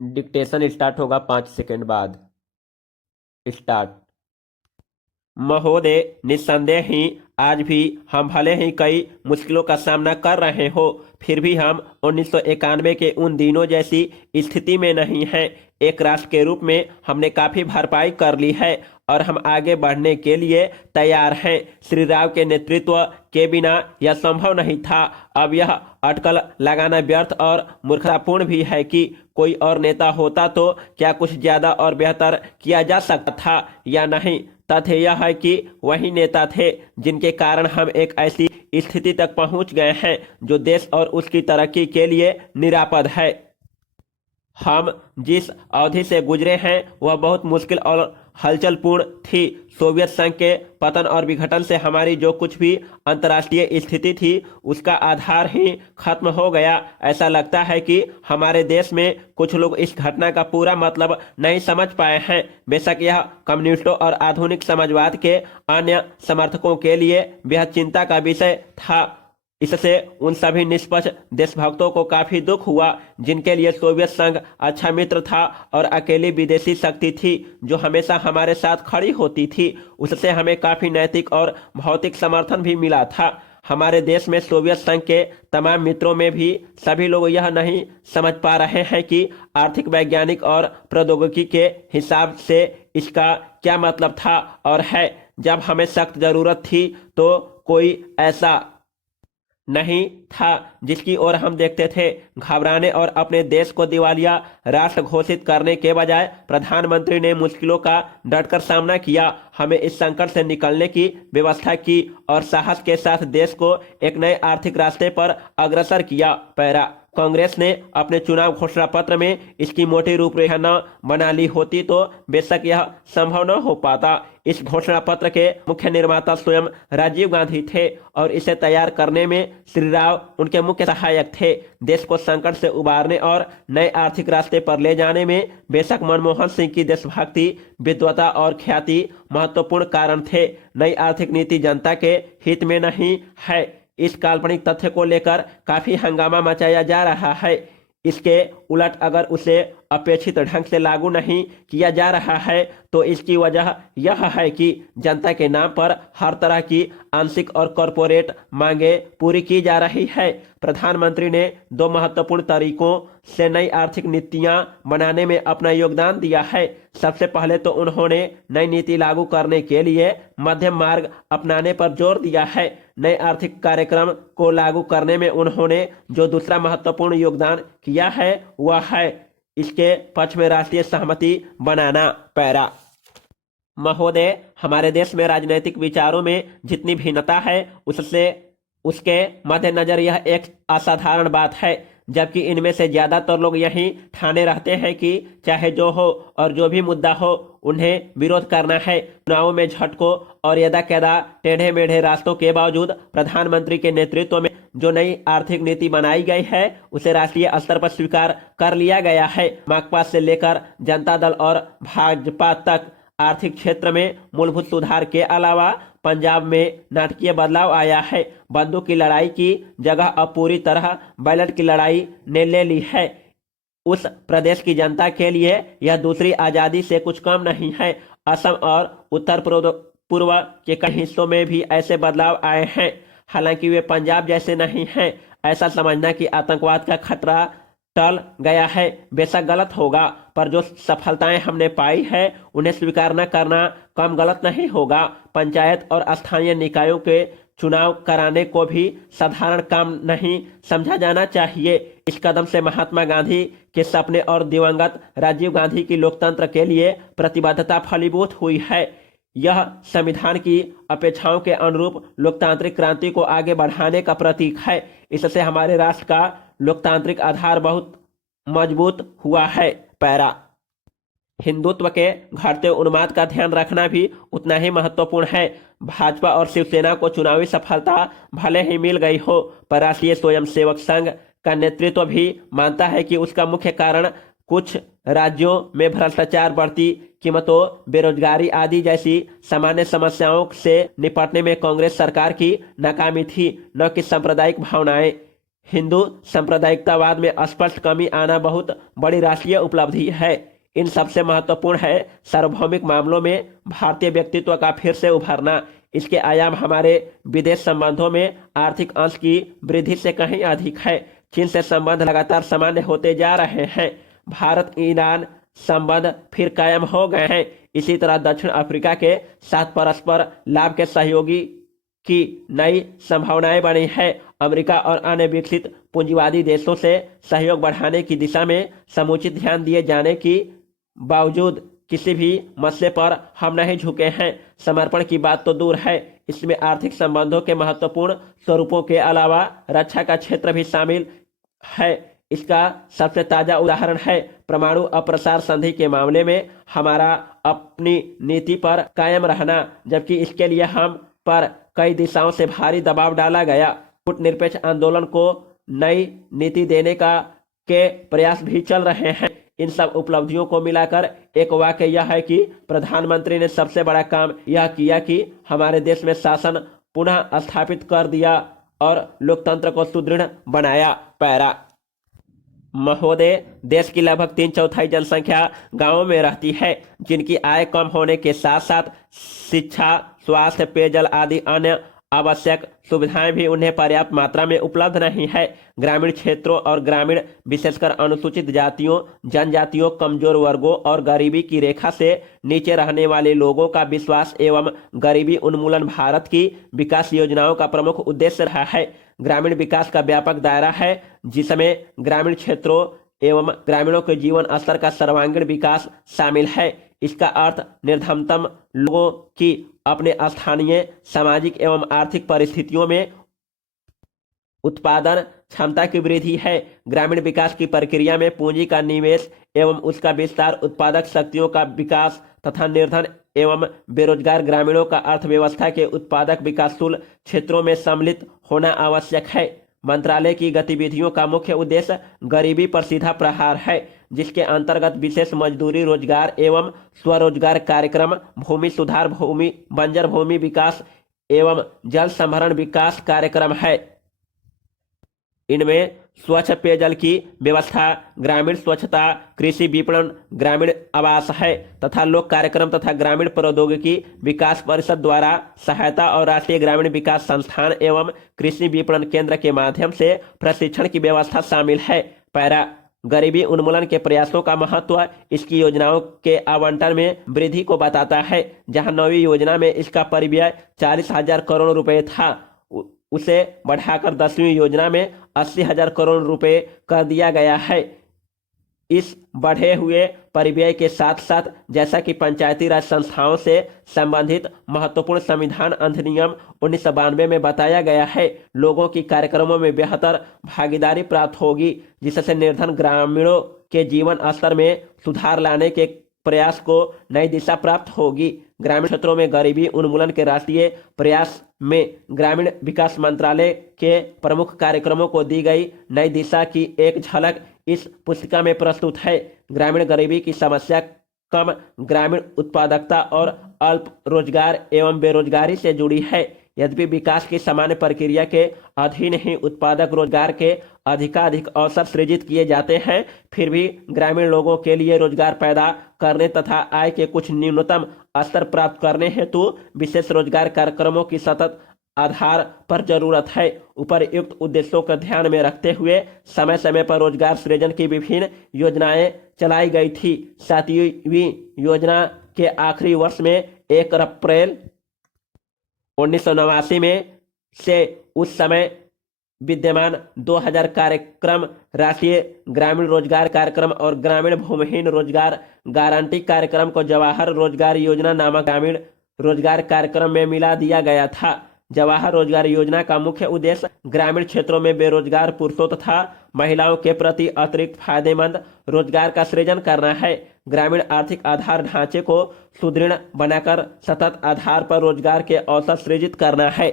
Dictation start होगा 5 second बाद। Start. महोदय, निस्संदेह ही आज भी हम भले ही कई मुश्किलों का सामना कर रहे हो, फिर भी हम 1991 के उन दिनों जैसी स्थिति में नहीं हैं। एक राष्ट्र के रूप में हमने काफी भरपाई कर ली है और हम आगे बढ़ने के लिए तैयार हैं। श्री राव के नेतृत्व के बिना यह संभव नहीं था। अब यह अटकल लगाना व्यर्थ और मूर्खतापूर्ण भी है कि कोई और नेता होता तो क्या कुछ ज्यादा और बेहतर किया जा सकता था या नहीं। तथ्य यह है कि वही नेता थे जिनके कारण हम एक ऐसी स्थिति तक पहुंच गए हैं जो देश और उसकी तरक्की के लिए निरापद है। हम जिस अवधि से गुजरे हैं वह बहुत मुश्किल और हलचलपूर्ण थी। सोवियत संघ के पतन और विघटन से हमारी जो कुछ भी अंतर्राष्ट्रीय स्थिति थी उसका आधार ही खत्म हो गया। ऐसा लगता है कि हमारे देश में कुछ लोग इस घटना का पूरा मतलब नहीं समझ पाए हैं। बेशक यह कम्युनिस्टों और आधुनिक समाजवाद के अन्य समर्थकों के लिए बेहद चिंता का विषय था। इससे उन सभी निष्पक्ष देशभक्तों को काफी दुख हुआ जिनके लिए सोवियत संघ अच्छा मित्र था और अकेली विदेशी शक्ति थी जो हमेशा हमारे साथ खड़ी होती थी। उससे हमें काफी नैतिक और भौतिक समर्थन भी मिला था। हमारे देश में सोवियत संघ के तमाम मित्रों में भी सभी लोग यह नहीं समझ पा रहे हैं कि आर्थिक, वैज्ञानिक और प्रौद्योगिकी के हिसाब से इसका क्या मतलब था और है। जब हमें सख्त जरूरत थी तो कोई ऐसा नहीं था जिसकी ओर हम देखते थे। घबराने और अपने देश को दिवालिया राष्ट्र घोषित करने के बजाय प्रधानमंत्री ने मुश्किलों का डटकर सामना किया, हमें इस संकट से निकलने की व्यवस्था की और साहस के साथ देश को एक नए आर्थिक रास्ते पर अग्रसर किया। पैरा। कांग्रेस ने अपने चुनाव घोषणा पत्र में इसकी मोटी रूपरेखा न बना ली होती तो बेशक यह संभव न हो पाता। इस घोषणा पत्र के मुख्य निर्माता स्वयं राजीव गांधी थे और इसे तैयार करने में श्री राव उनके मुख्य सहायक थे। देश को संकट से उबारने और नए आर्थिक रास्ते पर ले जाने में बेशक मनमोहन सिंह की देशभक्ति, विद्वता और ख्याति महत्वपूर्ण कारण थे। नई आर्थिक नीति जनता के हित में नहीं है, इस काल्पनिक तथ्य को लेकर काफी हंगामा मचाया जा रहा है। इसके उलट अगर उसे अपेक्षित ढंग से लागू नहीं किया जा रहा है तो इसकी वजह यह है कि जनता के नाम पर हर तरह की आंशिक और कॉरपोरेट मांगे पूरी की जा रही है। प्रधानमंत्री ने दो महत्वपूर्ण तरीकों से नई आर्थिक नीतियां बनाने में अपना योगदान दिया है। सबसे पहले तो उन्होंने नई नीति लागू करने के लिए मध्यम मार्ग अपनाने पर जोर दिया है। नए आर्थिक कार्यक्रम को लागू करने में उन्होंने जो दूसरा महत्वपूर्ण योगदान किया है वह है इसके पक्ष में राष्ट्रीय सहमति बनाना। पैरा। महोदय, हमारे देश में राजनीतिक विचारों में जितनी भिन्नता है उसके मद्देनजर यह एक असाधारण बात है, जबकि इनमें से ज्यादातर लोग यही ठाने रहते हैं कि चाहे जो हो और जो भी मुद्दा हो उन्हें विरोध करना है। चुनावों में झटकों और यदा कदा टेढ़े मेढ़े रास्तों के बावजूद प्रधानमंत्री के नेतृत्व में जो नई आर्थिक नीति बनाई गई है उसे राष्ट्रीय स्तर पर स्वीकार कर लिया गया है। माकपा से लेकर जनता दल और भाजपा तक आर्थिक क्षेत्र में मूलभूत सुधार के अलावा पंजाब में नाटकीय बदलाव आया है। बंदूक की लड़ाई की जगह अब पूरी तरह बैलेट की लड़ाई ने ले ली है। उस प्रदेश की जनता के लिए यह दूसरी आजादी से कुछ कम नहीं है। असम और उत्तर पूर्व के कई हिस्सों में भी ऐसे बदलाव आए हैं, हालांकि वे पंजाब जैसे नहीं हैं। ऐसा समझना कि आतंकवाद का खतरा टल गया है बेशक गलत होगा, पर जो सफलताएं हमने पाई है उन्हें स्वीकार न करना कम गलत नहीं होगा। पंचायत और स्थानीय निकायों के चुनाव कराने को भी साधारण काम नहीं समझा जाना चाहिए। इस कदम से महात्मा गांधी के सपने और दिवंगत राजीव गांधी की लोकतंत्र के लिए प्रतिबद्धता फलीभूत हुई है। यह संविधान की अपेक्षाओं के अनुरूप लोकतांत्रिक क्रांति को आगे बढ़ाने का प्रतीक है। इससे हमारे राष्ट्र का लोकतांत्रिक आधार बहुत मजबूत हुआ है। पैरा। हिंदुत्व के घटते उन्माद का ध्यान रखना भी उतना ही महत्वपूर्ण है। भाजपा और शिवसेना को चुनावी सफलता भले ही मिल गई हो, पर राष्ट्रीय स्वयंसेवक संघ का नेतृत्व भी मानता है कि उसका मुख्य कारण कुछ राज्यों में भ्रष्टाचार, बढ़ती कीमतों, बेरोजगारी आदि जैसी सामान्य समस्याओं से निपटने में कांग्रेस सरकार की नाकामी थी, न कि सांप्रदायिक भावनाएं। हिंदू सांप्रदायिकतावाद में स्पष्ट कमी आना बहुत बड़ी राष्ट्रीय उपलब्धि है। इन सबसे महत्वपूर्ण है सार्वभौमिक मामलों में भारतीय व्यक्तित्व का फिर से उभरना। इसके आयाम हमारे विदेश संबंधों में आर्थिक अंश की वृद्धि से कहीं अधिक है। चीन से संबंध लगातार सामान्य होते जा रहे हैं। भारत ईरान संबंध फिर कायम हो गए हैं। इसी तरह दक्षिण अफ्रीका के साथ परस्पर लाभ के सहयोगी की नई संभावनाएं बनी है। अमेरिका और अन्य विकसित पूंजीवादी देशों से सहयोग बढ़ाने की दिशा में समुचित ध्यान दिए जाने की बावजूद किसी भी मसले पर हम नहीं झुके हैं। समर्पण की बात तो दूर है, इसमें आर्थिक संबंधों के महत्वपूर्ण स्वरूपों के अलावा रक्षा का क्षेत्र भी शामिल है। इसका सबसे ताजा उदाहरण है परमाणु अप्रसार संधि के मामले में हमारा अपनी नीति पर कायम रहना, जबकि इसके लिए हम पर कई दिशाओं से भारी दबाव डाला गया। कूटनिरपेक्ष आंदोलन को नई नीति देने के प्रयास भी चल रहे हैं। इन सब उपलब्धियों को मिलाकर एक वाक्य यह है कि प्रधानमंत्री ने सबसे बड़ा काम यह किया कि हमारे देश में शासन पुनः स्थापित कर दिया और लोकतंत्र को सुदृढ़ बनाया। पैरा महोदय, देश की लगभग 3/4 जनसंख्या गांवों में रहती है, जिनकी आय कम होने के साथ साथ शिक्षा, स्वास्थ्य, पेयजल आदि अन्य आवश्यक सुविधाएं भी उन्हें पर्याप्त मात्रा में उपलब्ध नहीं है। ग्रामीण क्षेत्रों और ग्रामीण विशेषकर अनुसूचित जातियों, जनजातियों, कमजोर वर्गों और गरीबी की रेखा से नीचे रहने वाले लोगों का विश्वास एवं गरीबी उन्मूलन भारत की विकास योजनाओं का प्रमुख उद्देश्य रहा है। ग्रामीण विकास का व्यापक दायरा है, जिसमें ग्रामीण क्षेत्रों एवं ग्रामीणों के जीवन स्तर का सर्वांगीण विकास शामिल है। इसका अर्थ निर्धनतम लोगों की अपने स्थानीय सामाजिक एवं आर्थिक परिस्थितियों में उत्पादन क्षमता की वृद्धि है। ग्रामीण विकास की प्रक्रिया में पूंजी का निवेश एवं उसका विस्तार, उत्पादक शक्तियों का विकास तथा निर्धन एवं बेरोजगार ग्रामीणों का अर्थव्यवस्था के उत्पादक विकासशील क्षेत्रों में सम्मिलित होना आवश्यक है। मंत्रालय की गतिविधियों का मुख्य उद्देश्य गरीबी पर सीधा प्रहार है, जिसके अंतर्गत विशेष मजदूरी रोजगार एवं स्वरोजगार कार्यक्रम, भूमि सुधार, भूमि बंजर भूमि विकास एवं जल संभरण विकास कार्यक्रम है। इनमें स्वच्छ पेयजल की व्यवस्था, ग्रामीण स्वच्छता, कृषि विपणन, ग्रामीण आवास है तथा लोक कार्यक्रम तथा ग्रामीण प्रौद्योगिकी विकास परिषद द्वारा सहायता और राष्ट्रीय ग्रामीण विकास संस्थान एवं कृषि विपणन केंद्र के माध्यम से प्रशिक्षण की व्यवस्था शामिल है। पैरा गरीबी उन्मूलन के प्रयासों का महत्व इसकी योजनाओं के आवंटन में वृद्धि को बताता है। जहां 9वीं योजना में इसका परिव्यय 40,000 करोड़ रुपए था, उसे बढ़ाकर 10वीं योजना में 80,000 करोड़ रुपए कर दिया गया है। इस बढ़े हुए परिव्यय के साथ साथ जैसा कि पंचायती राज संस्थाओं से संबंधित महत्वपूर्ण संविधान अधिनियम 1992 में बताया गया है, लोगों की कार्यक्रमों में बेहतर भागीदारी प्राप्त होगी, जिससे निर्धन ग्रामीणों के जीवन स्तर में सुधार लाने के प्रयास को नई दिशा प्राप्त होगी। ग्रामीण क्षेत्रों में गरीबी उन्मूलन के राष्ट्रीय प्रयास में ग्रामीण विकास मंत्रालय के प्रमुख कार्यक्रमों को दी गई नई दिशा की एक झलक इस पुस्तिका में प्रस्तुत है। ग्रामीण गरीबी की समस्या कम ग्रामीण उत्पादकता और अल्प रोजगार एवं बेरोजगारी से जुड़ी है। यद्यपि विकास की सामान्य प्रक्रिया के अधीन ही उत्पादक रोजगार के अधिकाधिक अवसर सृजित किए जाते हैं, फिर भी ग्रामीण लोगों के लिए रोजगार पैदा करने तथा आय के कुछ न्यूनतम स्तर प्राप्त करने हेतु विशेष रोजगार कार्यक्रमों की सतत आधार पर जरूरत है। उपरयुक्त उद्देश्यों को ध्यान में रखते हुए समय समय पर रोजगार सृजन की विभिन्न योजनाएं चलाई गई थी। 7वीं योजना के आखिरी वर्ष में 1 अप्रैल 1989 में से उस समय विद्यमान 2000 कार्यक्रम, राष्ट्रीय ग्रामीण रोजगार कार्यक्रम और ग्रामीण भूमिहीन रोजगार गारंटी कार्यक्रम को जवाहर रोजगार योजना नामक ग्रामीण रोजगार कार्यक्रम में मिला दिया गया था। जवाहर रोजगार योजना का मुख्य उद्देश्य ग्रामीण क्षेत्रों में बेरोजगार पुरुषों तथा महिलाओं के प्रति अतिरिक्त फायदेमंद रोजगार का सृजन करना है। ग्रामीण आर्थिक आधार ढांचे को सुदृढ़ बनाकर सतत आधार पर रोजगार के अवसर सृजित करना है।